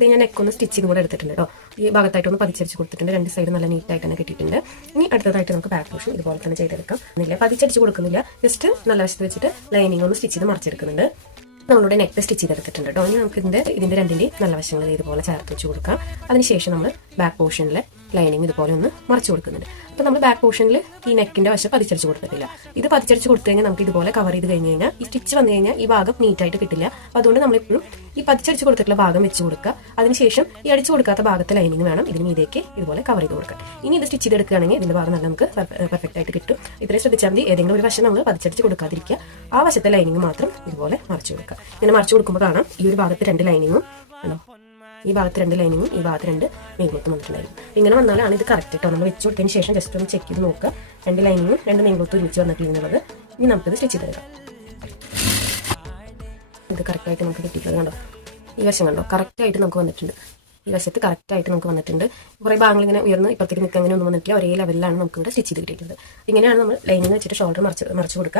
അപ്പോൾ ഞാൻ നെക്കൊന്ന് സ്റ്റിച്ചിങ് കൂടെ എടുത്തിട്ടുണ്ട് കേട്ടോ ഈ ഭാഗത്തായിട്ടൊന്ന് പതിച്ചടിച്ച് കൊടുത്തിട്ടുണ്ട്. രണ്ട് സൈഡ് നല്ല നീറ്റായിട്ട് തന്നെ കിട്ടിയിട്ടുണ്ട്. ഇനി അടുത്തതായിട്ട് നമുക്ക് ബാക്ക് പോർഷൻ ഇതുപോലെ തന്നെ ചെയ്തെടുക്കാം. എന്നില്ല പതിച്ചടിച്ച് കൊടുക്കുന്നില്ല. ജസ്റ്റ് നല്ല വശത്ത് വെച്ചിട്ട് ലൈനിങ് ഒന്ന് സ്റ്റിച്ച് ചെയ്ത് മറിച്ചെടുക്കുന്നുണ്ട്. നമ്മളുടെ നെക്ക് സ്റ്റിച്ച് ചെയ്തെടുത്തിട്ടുണ്ട് കേട്ടോ ഇനി നമുക്ക് ഇതിന്റെ ഇതിന്റെ രണ്ടിന്റെയും നല്ല വശങ്ങൾ ഇതുപോലെ ചേർത്ത് വെച്ച് കൊടുക്കാം. അതിനുശേഷം നമ്മൾ ബാക്ക് പോർഷനിലെ ലൈനിങ് ഇതുപോലെ ഒന്ന് മറിച്ച് കൊടുക്കുന്നുണ്ട്. അപ്പോൾ നമ്മൾ ബാക്ക് പോർഷനിൽ ഈ നെക്കിന്റെ വശം പതിച്ചടിച്ച് കൊടുത്തിട്ടില്ല. ഇത് പതിച്ചടിച്ച് കൊടുത്തു കഴിഞ്ഞാൽ നമുക്ക് ഇതുപോലെ കവർ ചെയ്ത് കഴിഞ്ഞ് കഴിഞ്ഞാൽ ഈ സ്റ്റിച്ച് വന്നു കഴിഞ്ഞാൽ ഈ ഭാഗം നീറ്റായിട്ട് കിട്ടില്ല. അപ്പോൾ അതുകൊണ്ട് നമ്മളെപ്പോഴും ഈ പതിച്ചടിച്ച് കൊടുത്തിട്ടുള്ള ഭാഗം വെച്ച് കൊടുക്കുക. അതിനുശേഷം ഈ അടിച്ചു കൊടുക്കാത്ത ഭാഗത്തെ ലൈനിങ് വേണം ഇതിന് മീതേക്ക് ഇതുപോലെ കവർ ചെയ്ത് കൊടുക്കുക ഇനി ഇത് സ്റ്റിച്ച് ചെയ്തെടുക്കുകയാണെങ്കിൽ ഇതിന്റെ ഭാഗം നല്ല നമുക്ക് പെർഫെക്റ്റ് ആയിട്ട് കിട്ടും. ഇത്രയും ശ്രദ്ധിച്ചാൽ മതി. ഏതെങ്കിലും ഒരു വശം നമ്മൾ പതിച്ചടിച്ച് കൊടുക്കാതിരിക്കുക. ആ വശത്തെ ലൈനിങ് മാത്രം ഇതുപോലെ മറിച്ച് കൊടുക്കുക. ഇങ്ങനെ മറിച്ച് കൊടുക്കുമ്പോൾ കാണാം ഈ ഒരു ഭാഗത്ത് രണ്ട് ലൈനിങ്ങും ഈ ഭാഗത്ത് രണ്ട് ലൈനിങ്ങും ഈ ഭാഗത്ത് രണ്ട് മെയിൻക്ലോത്തും വന്നിട്ടുണ്ടായിരുന്നു. ഇങ്ങനെ വന്നാലാണ് ഇത് കറക്റ്റ് കേട്ടോ നമ്മൾ വെച്ച് കൊടുത്തതിന് ശേഷം ജസ്റ്റ് ഒന്ന് ചെക്ക് ചെയ്ത് നോക്കുക. രണ്ട് ലൈനിങ്ങും രണ്ട് മെയിൻക്ലോത്തും ഒരുമിച്ച് വന്നിട്ടില്ല എന്നുള്ളത് ഇനി നമുക്കിത് സ്റ്റിച്ച് ചെയ്തെടുക്കാം ഇത് കറക്റ്റായിട്ട് നമുക്ക് കിട്ടിയിട്ടുള്ളത് കണ്ടോ? ഈ വശം കണ്ടോ? കറക്റ്റായിട്ട് നമുക്ക് വന്നിട്ടുണ്ട്. ഈ വശത്ത് കറക്റ്റായിട്ട് നമുക്ക് വന്നിട്ടുണ്ട്. കുറേ ഭാഗങ്ങൾ ഇങ്ങനെ ഉയർന്ന് ഇപ്പുറത്തേക്ക് നിൽക്കുക അങ്ങനെ ഒന്നും വന്നിട്ടില്ല. ഒരേ ലെവലിലാണ് നമുക്ക് ഇവിടെ സ്റ്റിച്ച് ചെയ്ത് കിട്ടിയിട്ടുള്ളത്. ഇങ്ങനെയാണ് നമ്മൾ ലൈനിങ് വെച്ചിട്ട് ഷോൾഡർ മറിച്ച് മറിച്ച് കൊടുക്കുക.